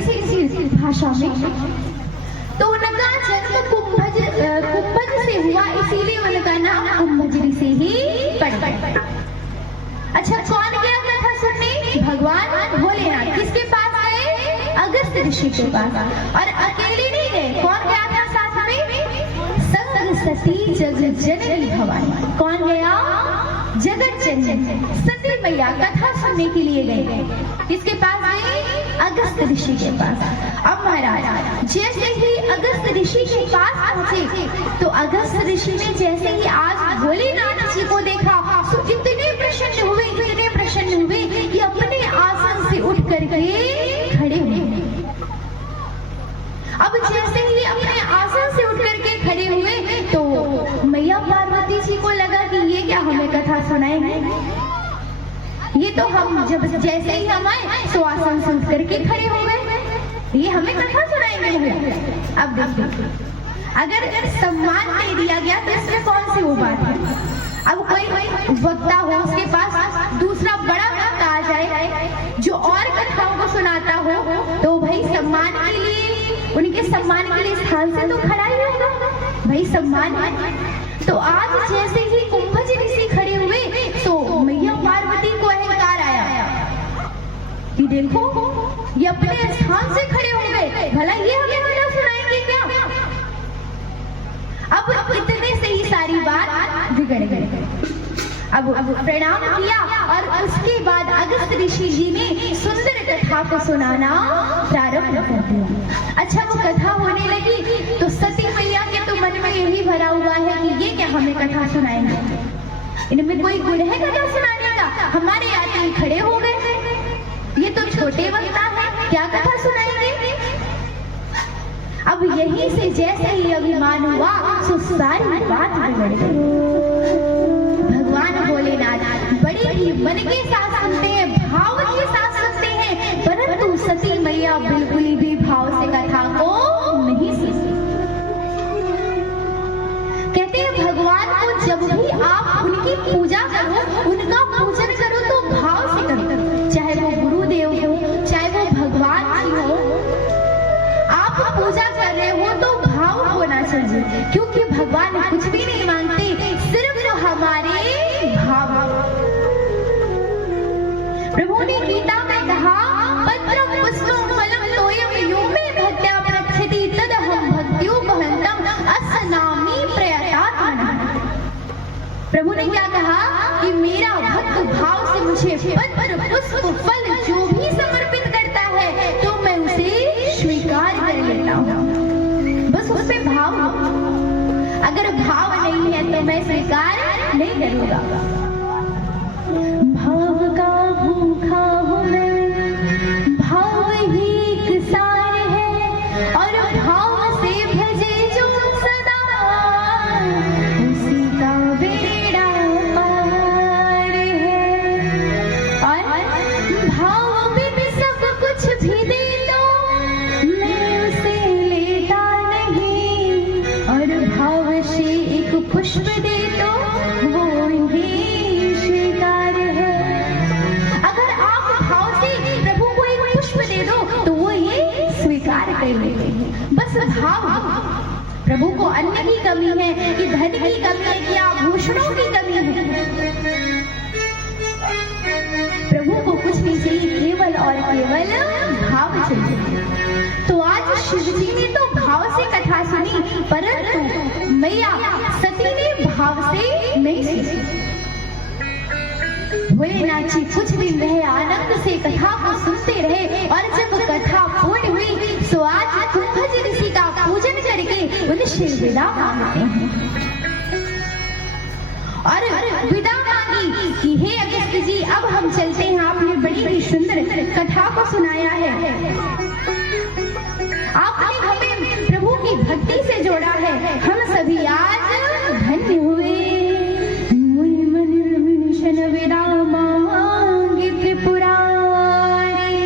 किसी किसी भाषा में। तो उनका जन्म कुंभज से हुआ, इसीलिए उनका नाम कुंभज ऋषि ही पड़ा। अच्छा, कौन गया कथा सुनने? भगवान भोलेनाथ। किसके पास गए? अगस्त ऋषि के पास। और अकेले नहीं गए, कौन गया था साथ में? संग सती जगत जननी भवानी। कौन गया? जगत जननी सती मैया कथा सुनने के लिए गए। किसके पास गए? अगस्त ऋषि के पास। अब महाराज जैसे ही अगस्त ऋषि के पास पहुंचे, तो अगस्त ऋषि ने जैसे ही आज भोलेनाथ जी को देखा तो इतने प्रसन्न हुए कि अपने आसन से उठ करके खड़े हुए। अब जैसे ही अपने आसन से उठ करके खड़े हुए, तो मैया पार्वती जी को लगा कि ये क्या हमें कथा सुनाएंगे, ये तो हम जब जैसे ही हम आए तो आसन से उठ करके खड़े हो गए, ये हमें कथा सुनाएंगे। अब देखिए, अगर सम्मान नहीं दिया गया तो इसमें कौन सी वो बात है? अब कोई वक्ता हो, उसके पास दूसरा बड़ा वक्ता आ जाए जो और कथाओं को सुनाता हो, तो भाई सम्मान के लिए, उनके सम्मान के लिए स्थान से तो खड़ा ही होगा भाई, सम्मान। तो आज जैसे ही कुंभज ऋषि खड़े हुए, तो मैया पार्वती को अहंकार आया कि देखो ये अपने स्थान से खड़े हो गए, भला ये हमें कथा सुनाएंगे क्या? अब इतने से ही सारी बात बिगड़ गई। अब प्रणाम किया और उसके बाद अगस्त ऋषि जी ने सुंदर कथा को सुनाना प्रारंभ कर दिया। अच्छा, वो कथा होने लगी तो सती मैया के तो मन में यही भरा हुआ है कि ये क्या हमें कथा सुनाएंगे, इनमें कोई गुण है कथा सुनाने का? हमारे आते ही खड़े हो गए, ये तो छोटे वक्ता है, क्या कथा सुनाएंगे? अब यहीं से जैसे ही अभिमान हुआ तो सारी बात बिगड़ गई। भगवान भोलेनाथ बड़े ही मन के साथ सुनते हैं, भाव के साथ सुनते हैं, परंतु सती मैया बिल्कुल भी भाव से कथा को नहीं सुनती। कहते हैं भगवान को जब भी आप उनकी पूजा करो, उनका पूजन करो तो भाव से करो, चाहे वो गुरुदेव हो, चाहे वो भगवान जी हो, आप पूजा कर रहे हो तो भाव होना चाहिए, क्योंकि भगवान कुछ भी नहीं मांगते, सिर्फ हमारे भाव। प्रभु ने गीता में कहा, पत्रम पुष्पम फलम तोयम यो मे भक्त्या प्रक्षति तदहं भक्त्युपहंतम अस्नामि प्रयतात्मनः। प्रभु ने क्या कहा कि मेरा भक्त भाव से मुझे पत्र पुष्प फल जो भी समर्पित करता है तो मैं उसे स्वीकार कर लेता हूँ, बस उसमें भाव हो। अगर भाव नहीं है तो मैं स्वीकार नहीं करूंगा। भाव का भूखा हूँ मैं, भाव ही एक सार है, और भाव से भजे जो सदा उसी का बेड़ा पार है। और भाव बिन सब कुछ भी दे दो मैं उसे लेता नहीं, और भाव से एक पुष्प दे दो वो ही स्वीकार है। अगर आप भाव से प्रभु को एक पुष्प दे दो तो वो ये स्वीकार कर लेते हैं, बस भाव। प्रभु को अन्न की कमी है कि धन की कमी है कि आभूषणों की कमी है? प्रभु को कुछ नहीं चाहिए, केवल और केवल भाव चाहिए। तो आज शिव जी ने तो भाव से कथा सुनी, परंतु मैया सती ने भाव से नहीं सुनी। भोलेनाथ जी कुछ दिन रहे, आनंद से कथा को सुनते रहे, और जब कथा पूर्ण हुई तो आज कुंभज ऋषि का पूजन करके उन्हें विदा मांगते हैं। और विदा मांगी कि हे अगस्त जी, अब हम चलते हैं, आपने बड़ी ही सुंदर कथा को सुनाया है, आपने हमें प्रभु की भक्ति से जोड़ा है, हम सभी आज धन्य हुए। विदा मांगे त्रिपुरारी,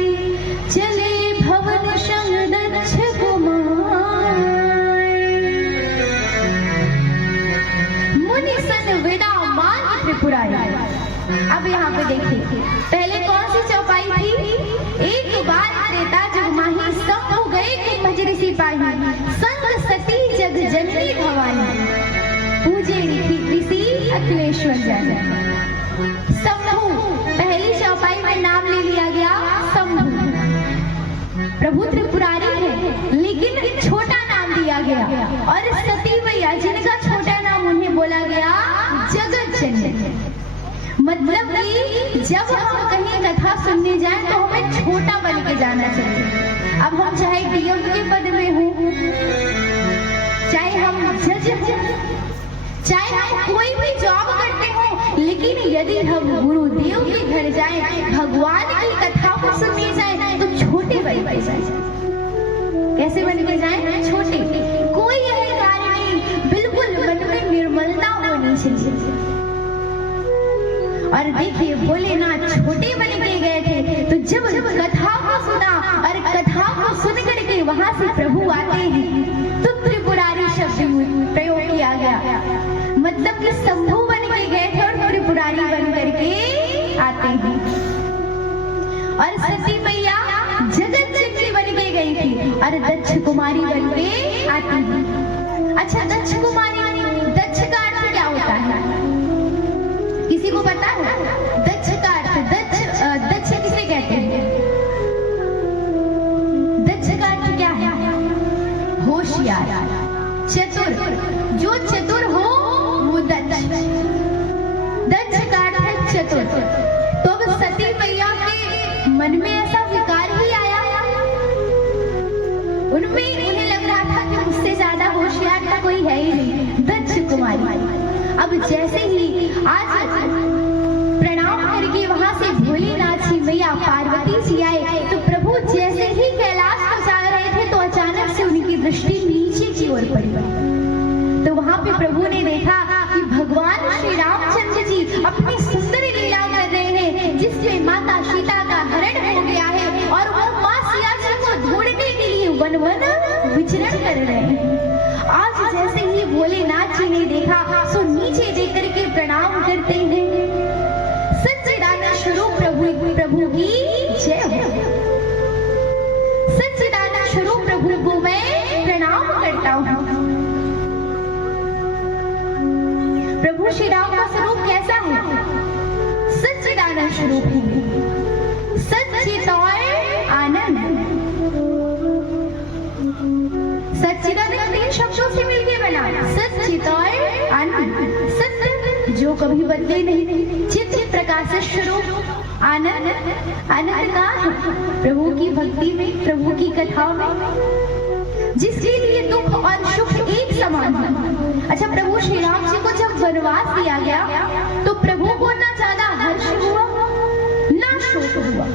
चले भवन संग दक्ष कुमार। मुनि सन विदा मांगे त्रिपुरारी। अब यहाँ पे देखिए, पहले कौन सी चौपाई थी? एक बार त्रेता जुग माही सिपाही, संग सती जग जननी भवानी, पूजे ऋषि अखिलेश्वर जाने। शंभु, पहली चौपाई में नाम ले लिया गया शंभु। प्रभु त्रिपुरारी है लेकिन छोटा नाम दिया गया, और सती मैया जिनका छोटा नाम उन्हें बोला गया जगत जननी। मतलब कि जब हम कहीं कथा सुनने जाएं तो हमें छोटा बन के जाना चाहिए। अब हम चाहे डीएम के पद में हो, चाहे हम जज, चाहे हम कोई भी जॉब करते हो, लेकिन यदि हम गुरुदेव के घर जाएं, भगवान की कथा को सुनने जाएं तो छोटे बन के जाएं। कैसे बन के जाएं? छोटे। कोई यही कार्य नहीं, बिल्कुल मन में निर्मलता होनी चाहिए। और देखिए भोलेनाथ छोटे बन के गए थे, तो जब कथा को सुना और कथा को सुन करके वहां से प्रभु आते हैं तो त्रिपुरारी शब्द प्रयोग किया गया। मतलब कि शंभु बन के गए थे और त्रिपुरारी बन करके आते हैं। और सती मैया जगत जननी बन के गई थी और दक्ष कुमारी बन के आती है। अच्छा, दक्ष कुमारी, दक्ष का अर्थ क्या होता है? किसी को पता है? दक्ष का अर्थ, दक्ष किसे कहते हैं? दक्ष का अर्थ क्या है? होशियार, चतुर। जो चतुर हो वो दक्ष। दक्ष का अर्थ है चतुर। तो अब सती मैया के मन में ऐसा विकार ही आया, उन्हें लग रहा था कि मुझसे ज्यादा होशियार तो कोई है ही नहीं, दक्ष कुमारी। अब जैसे ही आज प्रणाम करके वहां से भोलेनाथ जी मैया पार्वती जी आए, तो प्रभु जैसे ही कैलाश को जा रहे थे तो अचानक से उनकी दृष्टि नीचे की ओर पड़ी। तो वहां पे प्रभु ने देखा कि भगवान श्री रामचंद्र जी अपनी सुंदर लीला कर रहे हैं, जिसमें माता सीता का हरण हो गया है और वो माँ सिया जी को ढूंढने के लिए वन वन विचरण कर रहे हैं। आज जैसे ही भोलेनाथ जी ने देखा तो नीचे देख करके प्रणाम करते हैं। सच्चिदानंद स्वरूप प्रभु की जय हो। सच्चिदानंद स्वरूप प्रभु को मैं प्रणाम करता हूँ। प्रभु श्री राम का स्वरूप कैसा है? सच्चिदानंद स्वरूप है, सच्चित और आनंद। सच्चिदानंद 3 शब्दों से मिलकर बना, सच्चित और आनंद। सत्य जो कभी बदले नहीं, चित प्रकाश स्वरूप, आनंद। आनंद का प्रभु की भक्ति में, प्रभु की कथाओं में, जिसके लिए दुख और सुख एक समान है। अच्छा, प्रभु श्री राम जी को जब वनवास दिया गया तो प्रभु को ना ज्यादा हर्ष हुआ ना शोक हुआ।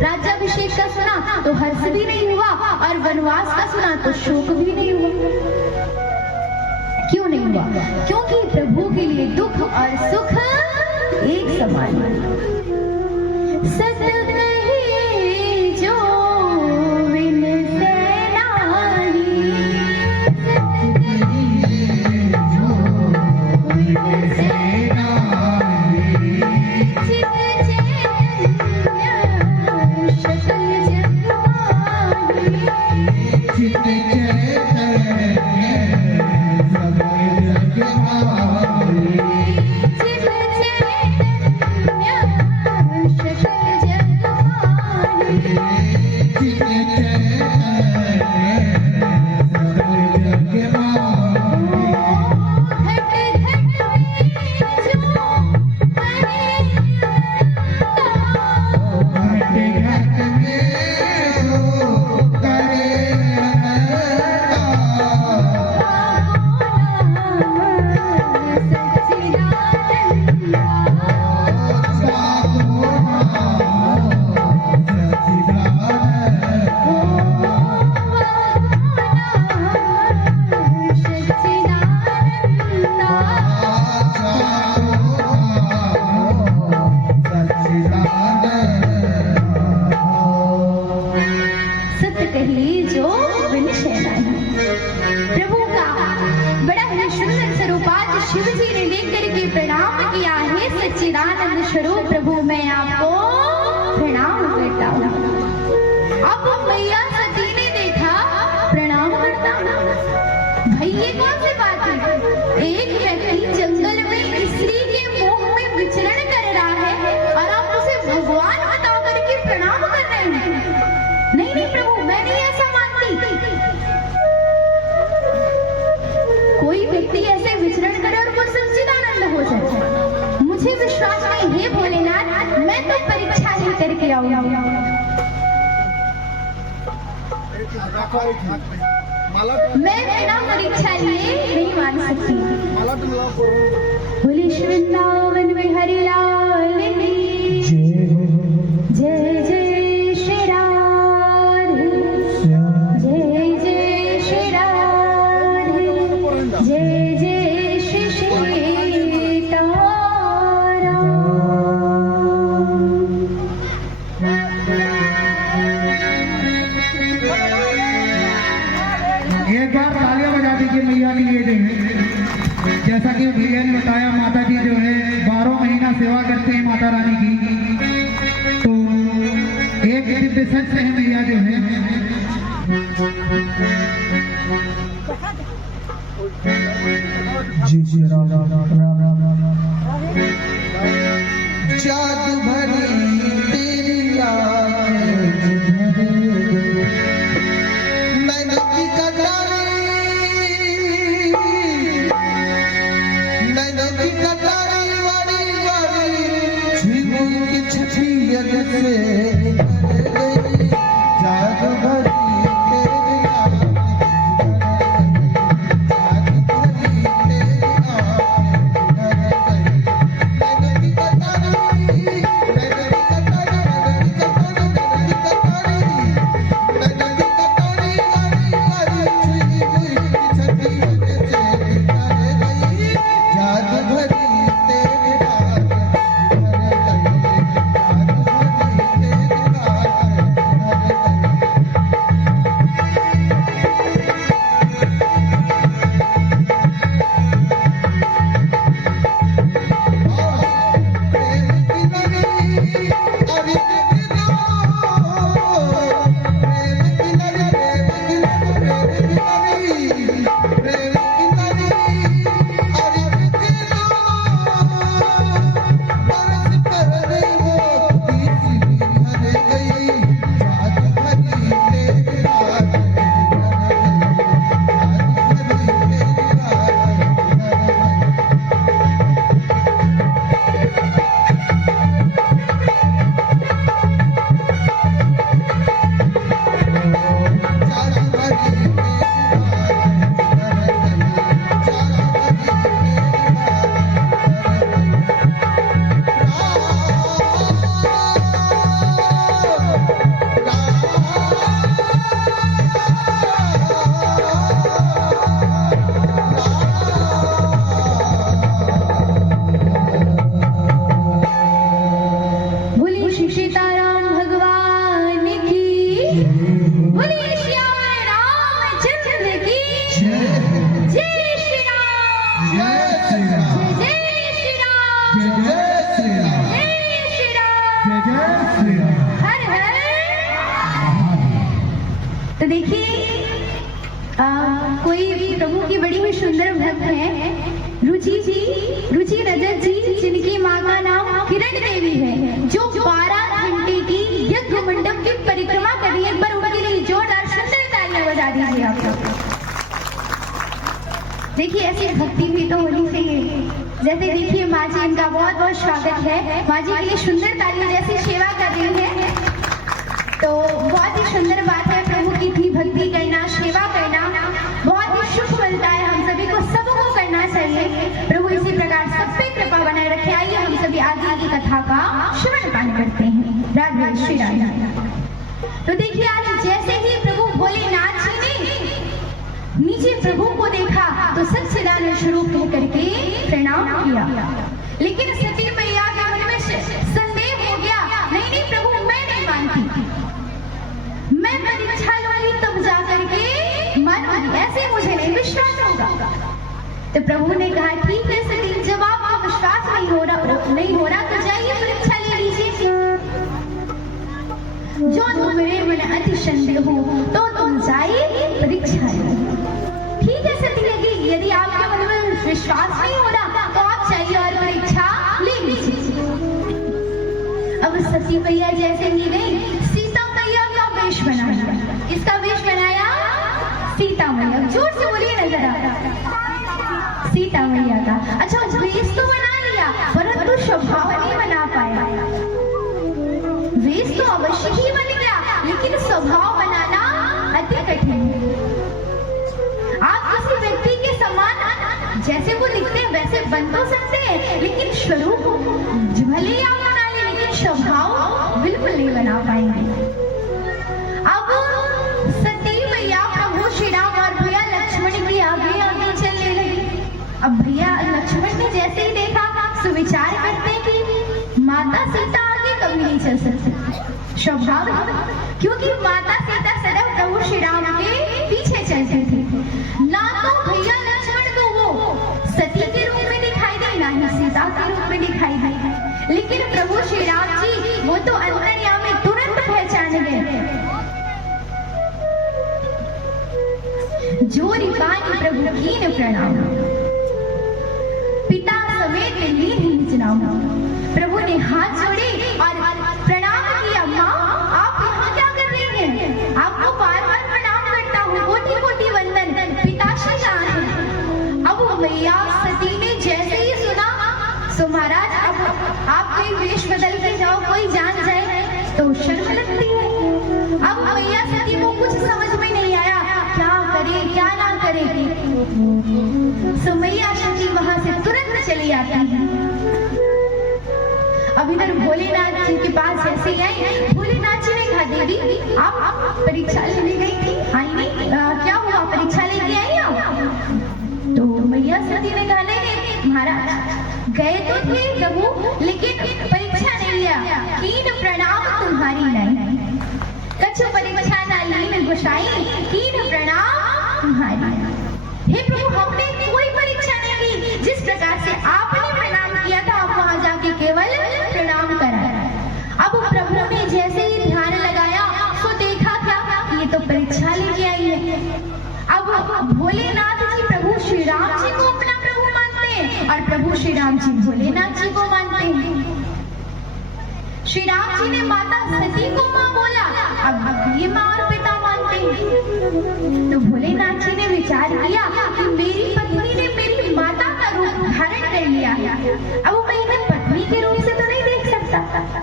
राज्याभिषेक का सुना तो हर्ष भी नहीं हुआ और वनवास का सुना तो शोक भी नहीं हुआ। क्यों नहीं हुआ? क्योंकि प्रभु के लिए दुख और सुख एक समान है। सत कहे जो विन सेनानी, सत कहे जो विन सेनानी, चित चैतन्य सकल जग माही, चित चैतन्य सकल जग माही, चित चैतन्य सकल जग माही, चित चैतन्य सकल जग माही। घट घट में जो करे सच्चिदानंद स्वरूप प्रभु मैं आपको प्रणाम करता हूँ। अब मैया सती ने देखा लेके आऊंगी। मैं बिना परीक्षा लिए नहीं मान सकती। बोले वृंदावन में हरि लाल की जय जय श्री राधे, जय जय श्री राधे, जय जय श्री सीताराम। एक बार तालियां बजा दीजिए मैया के लिए जो है। जैसा कि भैया ने बताया, माता जी जो है 12 महीना सेवा करते हैं माता रानी की। तो एक दिव्य सच है मैया जो है। जी जी राम राम राम राम राम राम। जादू भरी तेरी तो देखिए कोई प्रभु की बड़ी ही सुंदर भक्त है रुचि जी, रुचि रजत जी, जिनकी माँ का नाम किरण देवी है, जो 12 घंटे की यज्ञ मंडप की परिक्रमा कर रही है। एक बार उनके लिए जोरदार सुंदर तालियां बजा दीजिए आप लोग। देखिए ऐसी भक्ति भी तो होनी चाहिए। जैसे देखिए माँ जी, इनका बहुत बहुत स्वागत है। माँ जी के लिए सुंदर तालियां जैसी सेवा कर रही है, तो बहुत ही सुंदर बात है। प्रभु की भी भक्ति करना, सेवा करना बहुत ही शुभ मिलता है। हम सभी को सबको करना चाहिए। प्रभु इसी प्रकार सब पे कृपा बनाए रखे। आइए हम सभी आगे की कथा का श्रवण पान करते हैं। राधे श्री राधे। तो देखिए आज जैसे ही प्रभु भोलेनाथ जी ने नीचे प्रभु को देखा तो सच्चिदानंद स्वरूप कह करके प्रणाम किया, लेकिन सती मैया के मन में संदेह हो गया, नहीं प्रभु मैं नहीं मानती, मैं परीक्षा लूंगी तब जा करके मानूंगी, ऐसे मुझे नहीं विश्वास होगा। तो प्रभु ने कहा ठीक है सती, जब आपको विश्वास नहीं हो रहा तो जाइए परीक्षा ले लीजिए। जो तुम्हारे मन अति संदेह हो तो तुम जाइए परीक्षा ले। ठीक है सती लगी, यदि आपके मन में विश्वास नहीं हो रहा तो आप जाइए और परीक्षा ले लीजिए। अब सती मैया जैसे ही गई, सीता मैया का वेश बनाया। किसका वेश बनाया? सीता मैया। जोर से बोलिए ना जरा, सीता मैया का। अच्छा वेश तो बना लिया परंतु स्वभाव नहीं बना पाया। वेश तो बैठे हैं। आप किसी व्यक्ति के समान जैसे वो दिखते हैं वैसे बन तो सकते हैं, लेकिन स्वरूप भले ही आप बना ले, लेकिन स्वभाव बिल्कुल नहीं बना पाएंगे। अब सती मैया प्रभु श्री राम और भैया लक्ष्मण की आगे आगे चलने लगी। अब भैया लक्ष्मण ने जैसे ही देखा सुविचार करते कि माता सीता आगे कभी नहीं चल सकती, स्वभाव, क्योंकि माता सीता सदैव प्रभु श्री राम के पीछे चलती थी। ना तो भैया लक्ष्मण को वो सती के रूप में दिखाई दी, ना ही सीता के रूप में दिखाई दी, लेकिन प्रभु श्री राम जी वो तो अंतर्यामी तुरंत पहचान गए। जोरी पानी प्रभु कीन प्रणाम, पिता समेत लीन निज नाम। प्रभु ने हाथ जोड़े और प्रणाम किया। माँ, आप यहाँ क्या कर रही हैं? आपको बार बार प्रणाम करता हूँ, कोटि कोटि वंदन, पिताश्री कहाँ हैं? अब मैया सती ने जैसे ही सुना, सो महाराज अब आप कोई वेश बदल के जाओ, कोई जान जाए तो शर्म लगती है। अब मैया सती को कुछ समझ में नहीं आया, क्या करे क्या ना करे। सो मैया सती वहां से तुरंत चली आती है। अब इधर भोलेनाथ जी के पास जैसे ही आई, भोलेनाथ जी ने कहा देवी आप परीक्षा लेने गई थी, आई नहीं, क्या हुआ, परीक्षा लेके आई आप? तो मैया सती ने कहा नहीं महाराज, गए तो थे प्रभु, लेकिन परीक्षा नहीं लिया, कीन प्रणाम तुम्हारी लाई, कछु परीक्षा ना लीन गोसाई, कीन प्रणाम तुम्हारी। हे प्रभु, हमने कोई परीक्षा नहीं ली, जिस प्रकार से आपने प्रणाम किया था आप वहां जाके केवल प्रणाम कराया। अब प्रभु ने जैसे ही ध्यान लगाया तो देखा क्या, ये तो परीक्षा लेके आई है। अब भोलेनाथ जी प्रभु श्री राम जी को अपना प्रभु मानते हैं और प्रभु श्री राम जी भोलेनाथ जी को मानते हैं। श्री राम जी ने माता सती को माँ बोला, अब ये माँ और पिता मानते हैं। तो भोलेनाथ जी ने विचार किया कि मेरी पत्नी ने मेरी माता का रूप धारण कर लिया, अब मैं इन्हें पत्नी के रूप से तो नहीं देख सकता।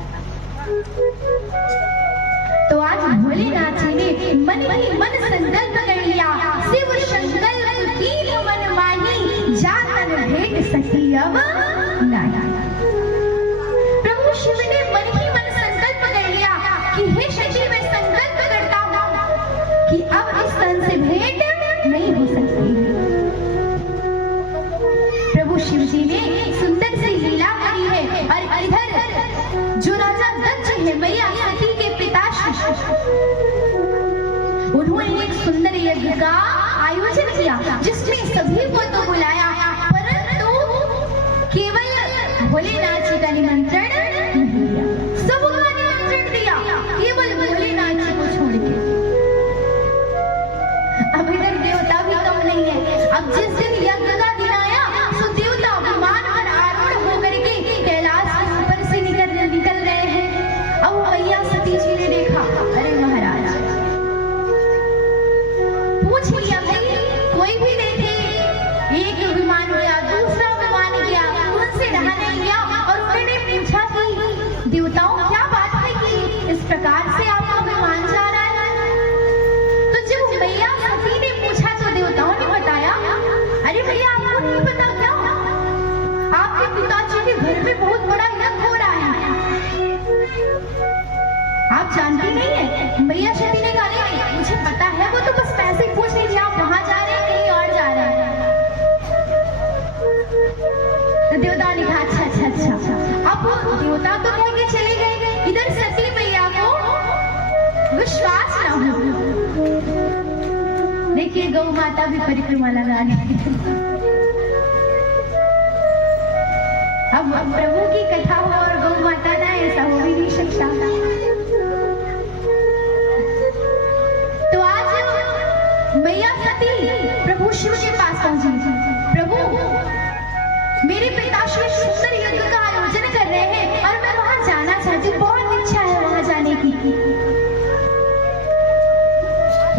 तो आज भोलेनाथ जी ने मन ही मन संकल्प कर लिया, शिव संकल्प कीन मन माही, जातन भेंट सकी अब नाई। प्रभु शिव ने मन ही मन संकल्प कर लिया कि हे सती, मैं संकल्प करता हूँ कि अब इस तन से भेंट नहीं हो सकती। प्रभु शिव जी ने सुंदर सी लीला करी है और इधर जो राजा दक्ष है, मैया सती के पिताश्री, उन्होंने एक सुंदर यज्ञ का आयोजन किया जिसमें सभी को तो बुलाया, परंतु केवल भोलेनाथ जी का निमंत्रण नहीं दिया। सबका निमंत्रण दिया, केवल भोलेनाथ जी को छोड़ के। अब इधर देवता भी कम नहीं है। अब जिस दिन यज्ञ का दिन आया, सो देवता विमान पर आरूढ़ होकर के कैलाश के ऊपर से निकल रहे हैं। अब मैया सती जी ने देखा, अरे महाराज, पूछ लिया भाई, कोई भी देखे, एक विमान गया, दूसरा विमान गया, उनसे रहा नहीं गया, और उन्होंने पूछा कि देवताओं क्या बात है कि इस प्रकार से आपका विमान जा रहा है? तो जब मैया सती ने पूछा तो देवताओं ने बताया, अरे भैया आपको नहीं पता क्या, आपके पिताजी के घर में बहुत बड़ा यज्ञ हो रहा है, आप जानती नहीं है? मैया सती ने कहा नहीं, मुझे पता है, वो तो बस पैसे पूछ लीजिए, आप वहां जा रहे हैं कहीं और जा रहे हैं। तो देवता ने कहा अच्छा अच्छा अच्छा। अब देवता तो कह के चले गए, इधर सती मैया को विश्वास ना हो। देखिए गौ माता भी परिक्रमा लगा रही है। अब प्रभु की कथा हो और गौ माता ना, ऐसा हो भी नहीं सकता। तो आज मैया सती प्रभु शिव के पास पहुंची, प्रभु मेरे पिताश्री सुंदर यज्ञ का आयोजन कर रहे हैं और मैं वहां जाना चाहती हूँ, बहुत इच्छा है वहां जाने की।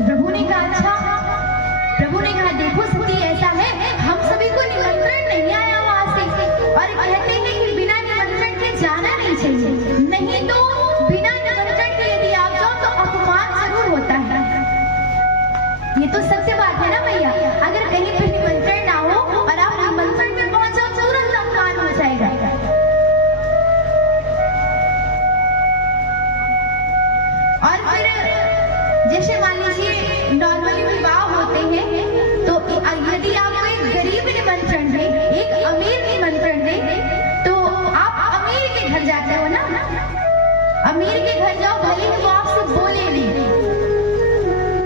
प्रभु ने कहा अच्छा। प्रभु ने कहा देखो सती, ऐसा है हम सभी को निमंत्रण नहीं आया वहां से, और कहते हैं कि बिना निमंत्रण के जाना नहीं चाहिए, नहीं तो बिना निमंत्रण के यदि आप जाओ तो अपमान जरूर होता है। ये तो सत्य बात है ना भैया। अगर कहीं पे निमंत्रण ना हो और आप निमंत्रण में पहुंच जाओ तुरंत अपमान हो जाएगा। और फिर जैसे मान लीजिए नॉर्मली विवाह होते हैं, तो यदि आपको एक गरीब निमंत्रण दे, एक अमीर निमंत्रण दे, तो आप अमीर के घर जाते हो ना। अमीर के घर जाओ, भले ही वो आपसे बोले नहीं,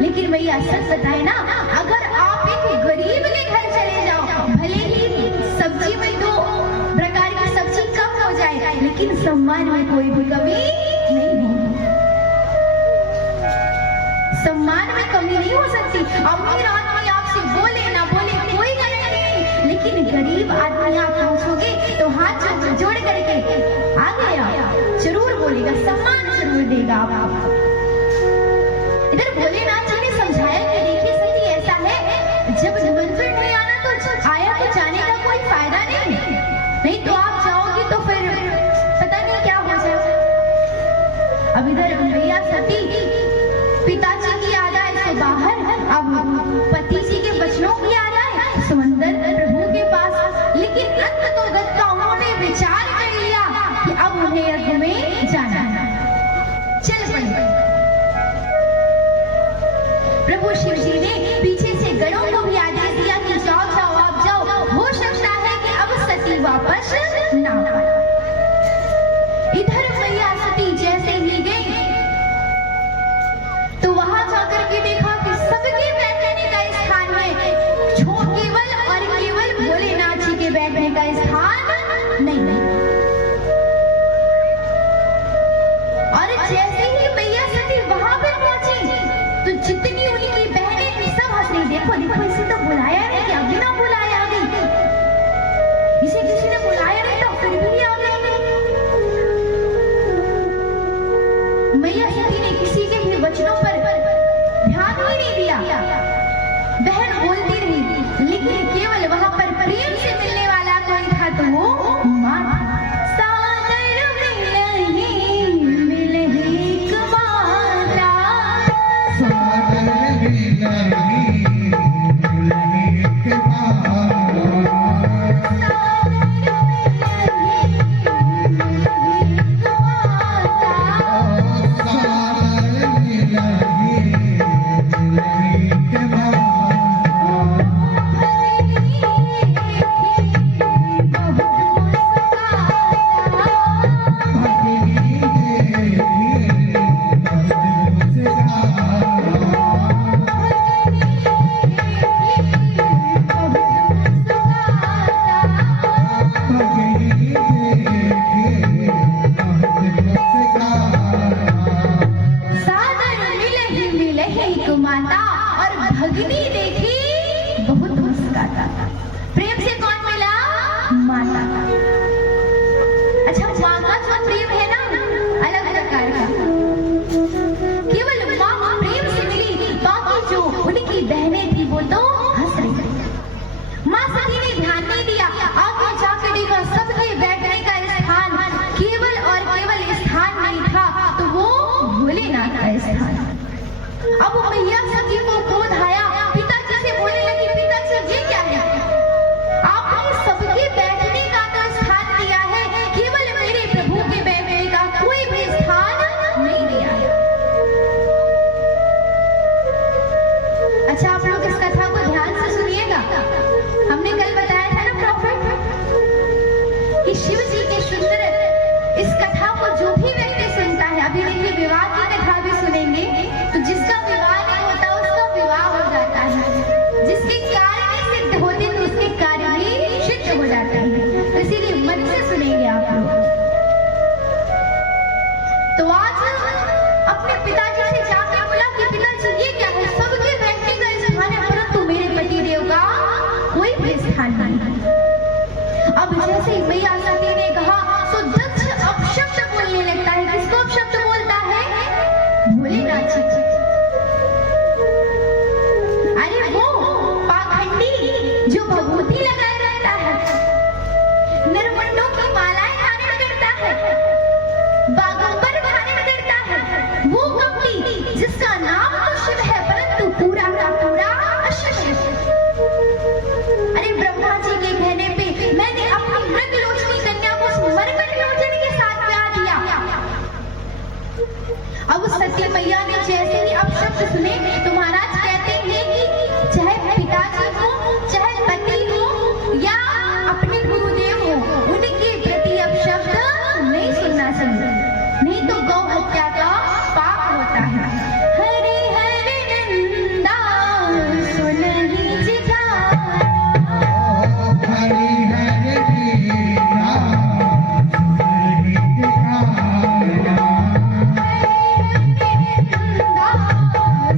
लेकिन भैया सच बताए ना, अगर आप एक गरीब के घर चले जाओ, भले ही सब्जी में 2 प्रकार की सब्जी कम हो जाए, लेकिन सम्मान में कोई भी कमी नहीं होगी। सम्मान में कमी नहीं हो सकती। अमीर आदमी आपसे बोले ना बोले कोई गारंटी नहीं, लेकिन गरीब आदमी आप पहुंचोगे तो हाथ जोड़ करके आ गया जरूर बोलेगा, सम्मान जरूर देगा आप। इधर भोलेनाथ जी ने समझाया कि देखिए सती ऐसा है, जब निमंत्रण नहीं आना तो आया तो जाने का कोई फायदा नहीं तो आप जाओगे तो फिर पता नहीं क्या हो जाए। अब इधर भैया सती पिताजी की याद आए तो बाहर, अब पति जी के वचनों की याद आए समंदर प्रभु के पास, लेकिन अंततोगत उन्होंने विचार कर लिया कि अब उन्हें यज्ञ में जाना है। चल पड़े। प्रभु शिव जी ने पीछे से गणों को भी आदेश दिया कि जाओ जाओ आप जाओ, हो सकता है कि अब सती वापस ना आए। इधर मैया सती जैसे ही गई तो वहां जाकर के देखा कि सबके बैठने का स्थान है, केवल और केवल भोलेनाथ जी के बैठने का स्थान नहीं। और जैसे ही मैया सती वहां पे पहुंची तो जितनी उनकी बहनें थी सब हंस रही, देखो देखो इसे तो बुलाया नहीं, क्या बिना बुलाया आ गई, इसे किसी ने बुलाया नहीं तो फिर भी आ गई। मैया सती ने किसी के भी वचनों पर ध्यान ही नहीं दिया, बहन बोलती रही, लेकिन केवल वहां पर प्रेम से मिलने वाला कोई था तो वो मां था। सादर मिलही कुमारा, सादर मिलही माता और भगनी देखी बहुत मुस्कुराता। प्रेम से कौन मिला? माता। अच्छा, माँ का जो प्रेम है ना अलग प्रकार का, केवल माँ प्रेम से मिली, बाकी जो उनकी बहनें थी वो तो हंस रही। माँ सती ने ध्यान नहीं दिया, आगे जाकर देखा सबके बैठने का स्थान केवल और केवल स्थान नहीं था तो वो भोलेनाथ का स्थान। अब मैया सती को क्रोध आया, पिताजी से बोलने लगी, पिताजी ये क्या है? आपने सबके बैठने का तो स्थान दिया है, केवल मेरे प्रभु के बैठने का कोई भी स्थान नहीं दिया है। अच्छा, आप लोग इस कथा को ध्यान से सुनिएगा। हमने कल बताया था ना प्रॉफिट कि शिव जी के सुंदर इस कथा को जो भी व्यक्ति सुनता है, अभी देखिए विवाह की कथा भी सुनेंगे, तो जिसका विवाह नहीं होता उसका विवाह हो जाता है, जिसके कार्य नहीं सिद्ध होते तो उसके कार्य भी सिद्ध हो जाते हैं। तो इसीलिए मन से सुनेंगे आप लोग। तो आज अपने पिताजी से जाकर बोला कि पिताजी ये क्या है? सबके बैठने का स्थान ब्रह्मा जी के कहने पे मैंने अपनी मृगलोचनी कन्या को उस मरकट लोचन के साथ ब्याह दिया। अब उस सती मैया ने जैसे ही अपशब्द सुने तो महाराज कहते हैं कि चाहे पिताजी हो, चाहे पति हो या अपने गुरुदेव हो, उनके प्रति अपशब्द नहीं सुनना चाहिए, नहीं तो गौ हत्या का पाप होता है। हरे हरे नंदा सुनहि जिगाना, हरे हरे वीरा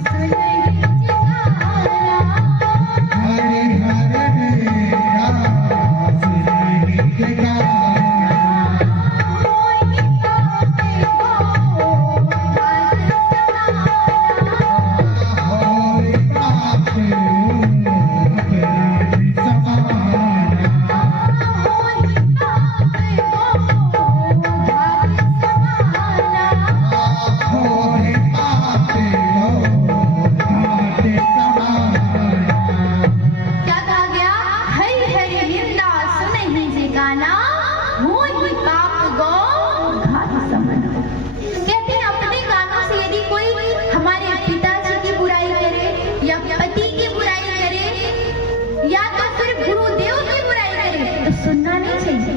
सुनहि जिगाना, हरे हरे वीरा सुनहि जिगाना। क्या कहा गया? हरि हरि निंदा सुनहि जिगाना, मोहि पाप गो घात समन। कहते हैं अपने कानों से यदि कोई हमारे पिताजी की बुराई करे या पति की बुराई करे या तो फिर गुरुदेव की बुराई करे तो सुनना नहीं चाहिए।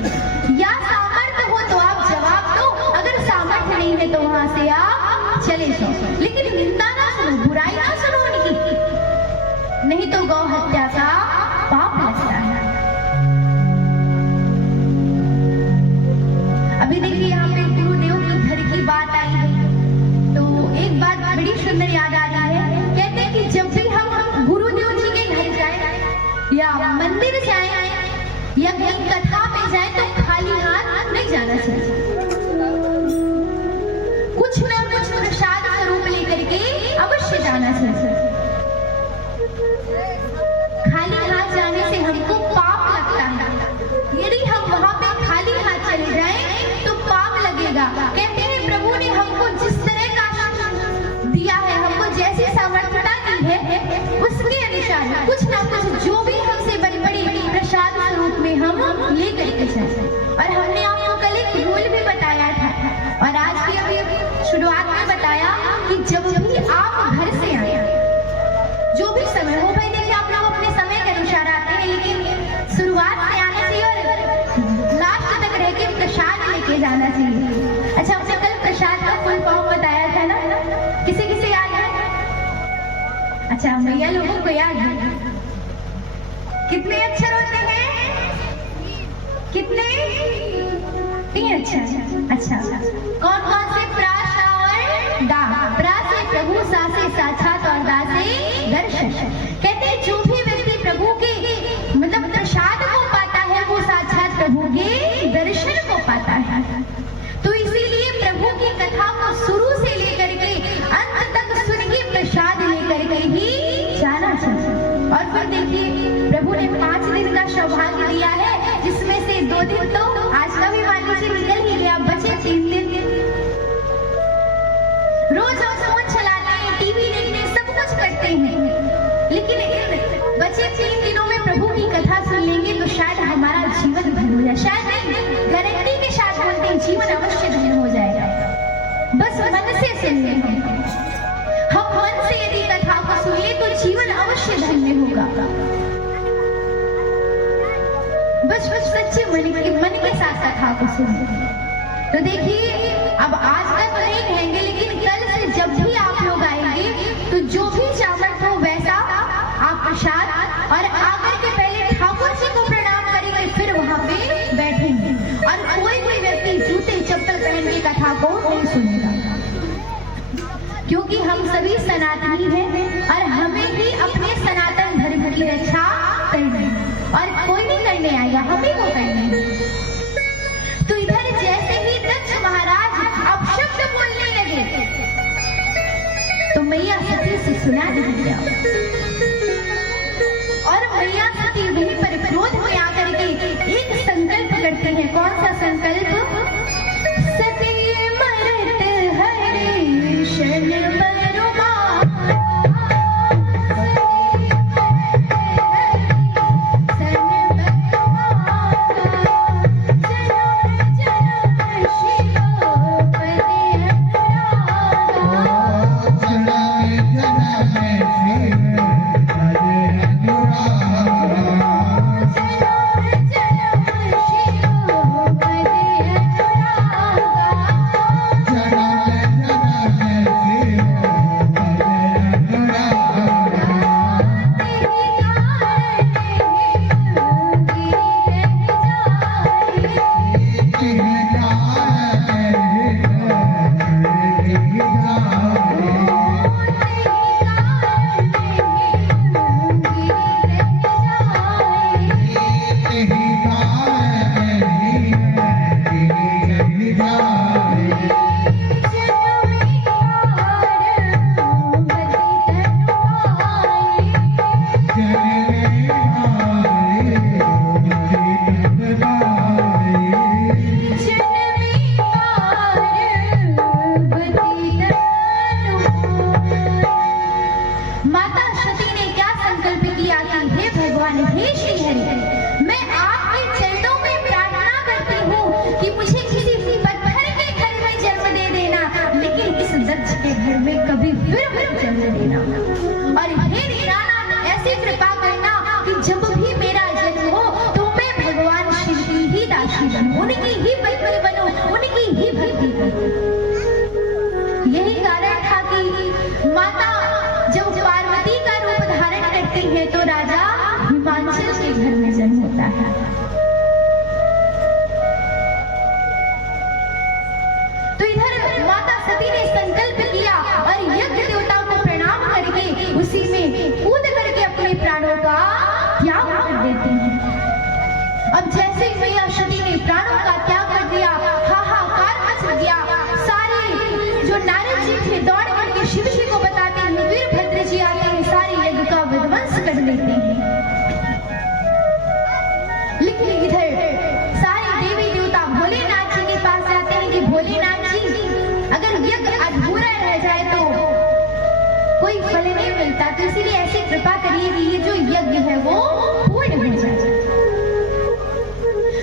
या सामर्थ्य हो तो आप जवाब दो, अगर सामर्थ्य नहीं है तो वहां से आप चले जाओ, लेकिन निंदा ना सुनो, बुराई ना सुनो उनकी, नहीं तो गौ हत्या का पाप लगता है। अभी देखिए यहाँ पे गुरुदेव के घर की बात आई है तो एक बात बड़ी सुंदर याद आ रही है। कहते हैं कि जब भी हम गुरुदेव जी के घर जाए या मंदिर जाए या कहीं कथा में जाए तो खाली हाथ नहीं जाना चाहिए, कुछ न कुछ प्रसाद स्वरूप लेकर के अवश्य जाना चाहिए। खाली हाथ जाने से हमको पाप लगता है, यदि हम वहां पे खाली हाथ चले जाएं तो पाप लगेगा। कहते हैं प्रभु ने हमको जिस तरह का दिया है, हमको जैसी सामर्थ्यता दी है उसके अनुसार कुछ ना कुछ जो भी हमसे बड़ी बड़ी प्रसाद स्वरूप में हम ले करके जाए। और हमने आपको कल एक रूल भी बताया था और आज भी अभी शुरुआत में बताया कि जब भी आप घर से आए, जो भी समय हो, भाई देखिए आप लोग अपने समय के अनुसार आते हैं, लेकिन शुरुआत से आना चाहिए और लास्ट तक रह के प्रसाद लेके जाना चाहिए। अच्छा, हमने कल प्रसाद का फुल फॉर्म बताया था ना, किसी किसी याद है? अच्छा, भैया लोगों को याद है। कितने अक्षर होते हैं? कितने? 3 अक्षर। अच्छा, कौन कौन से? प्रा, शा और दा। प्रा से प्रभु, सा से साक्षात और दा से दर्शन। कहते हैं जो भी व्यक्ति प्रभु के मतलब प्रसाद को पाता है वो साक्षात प्रभु के दर्शन को पाता है। तो इसीलिए प्रभु की कथा को शुरू से लेकर के अंत तक सुन के प्रसाद लेकर के ही जाना चाहिए। और फिर देखिए प्रभु ने 5 दिन का सौभाग्य दिया है, जिसमें से 2 दिन तो आज का भी मान लीजिए निकल ही गया, बचे 3 दिन। रोज हम फोन चलाते हैं, टीवी देखते हैं, सब कुछ करते हैं, लेकिन इन बचे 3 दिनों में प्रभु की कथा सुन लेंगे तो शायद हमारा जीवन धन्य हो जाए। शायद नहीं, गारंटी के साथ बोलते हैं जीवन अवश्य धन्य हो जाएगा। बस मन से सुन लें, हम मन से यदि कथा को सुन ले तो जीवन अवश्य धन्य होगा। बस सच्चे मन के साथ कथा को सुन। तो देखिए अब आज तक नहीं कहेंगे, लेकिन कल से जब भी आप लोग आएंगे तो जो भी सामर्थ्य हो वैसा आप प्रसाद और आकर के पहले ठाकुर जी को प्रणाम करेंगे, फिर वहां पे बैठेंगे और कोई व्यक्ति जूते चप्पल पहन के कथा को नहीं सुनेगा, क्योंकि हम सभी सनातनी हैं और हमें ही अपने सनातन धर्म की रक्षा करनी है और कोई नहीं करने आएगा, हमें को करनी है। तो इधर जैसे ही दक्ष महाराज अपशब्द बोलने लगे तो मैया सती से सुना नहीं गया और मैया सती वहीं पर क्रोध में आकर के एक संकल्प करते हैं। कौन सा संकल्प? सती मरत हरे शन मरुमा, सन करती हैं तो राजा हिमांचल के घर में जन्म होता है। तो इधर माता सती ने संकल्प किया और यज्ञ देवता को प्रणाम करके उसी में कूद करके अपने प्राणों का त्याग कर देती हैं। अब जैसे ही मैया सती ने प्राणों का त्याग कर दिया, हाहाकार मच गया। सारे जो नारद जी थे दौड़ करके शिव जी को बताते हैं, वीरभद्र जी आते हैं, सारे यज्ञ का विध्वंस कर देते हैं। लेकिन इधर सारे देवी देवता भोलेनाथ जी के पास जाते हैं कि भोलेनाथ जी, अगर यज्ञ अधूरा रह जाए तो कोई फल नहीं मिलता, तो इसीलिए ऐसी कृपा करिए कि ये जो यज्ञ है वो पूर्ण हो जाए।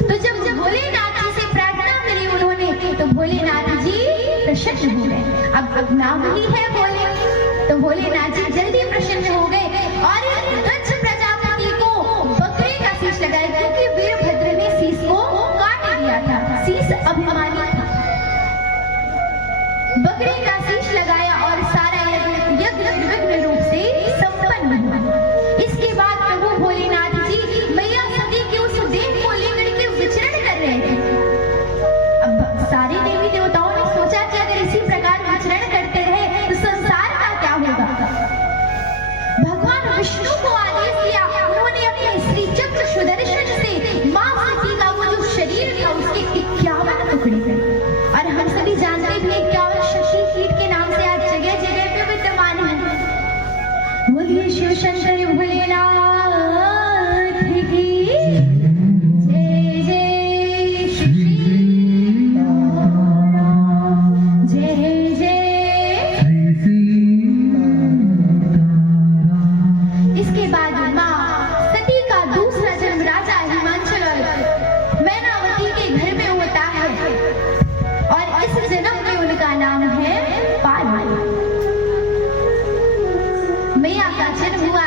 तो जब भोलेनाथ जी से प्रार्थना करी उन्होंने, तो भोलेनाथ जी प्रसन्न हो गए। अब नाम ही है भोले, तो भोलेनाथ जी जल्दी प्रसन्न हो गए और दक्ष प्रजापति को बकरे का शीश लगाया, क्योंकि वीरभद्र ने शीश को काट दिया था, शीश अभिमानी था। बकरे का शीश लगाया और सारा यज्ञ निर्विघ्न रूप से संपन्न हुआ। इसके बाद प्रभु भोलेनाथ जी मैया सती के उस देह को लेकर के विचरण कर रहे थे। अब सारे देवी देवताओं ने सोचा कि अगर इसी प्रकार विचरण करते रहे तो संसार का क्या होगा। भगवान विष्णु को आदेश दिया, उन्होंने अपने श्री चक्र सुदर्शन से मां सती का वो जो शरीर था उसके 51 टुकड़े करे। और हम सभी जानते भी 51 शशि कीट के नाम से आज जगह जगह पे विद्यमान है। बोलिए शिव शंकर भोलेनाथ की जय जय श्री जय जय। इसके बाद मां सती का दूसरा जन्म राजा हिमांचल और मैनावती के घर में होता है और इस जन्म में उनका नाम है पार्वती। मैया का जन्म हुआ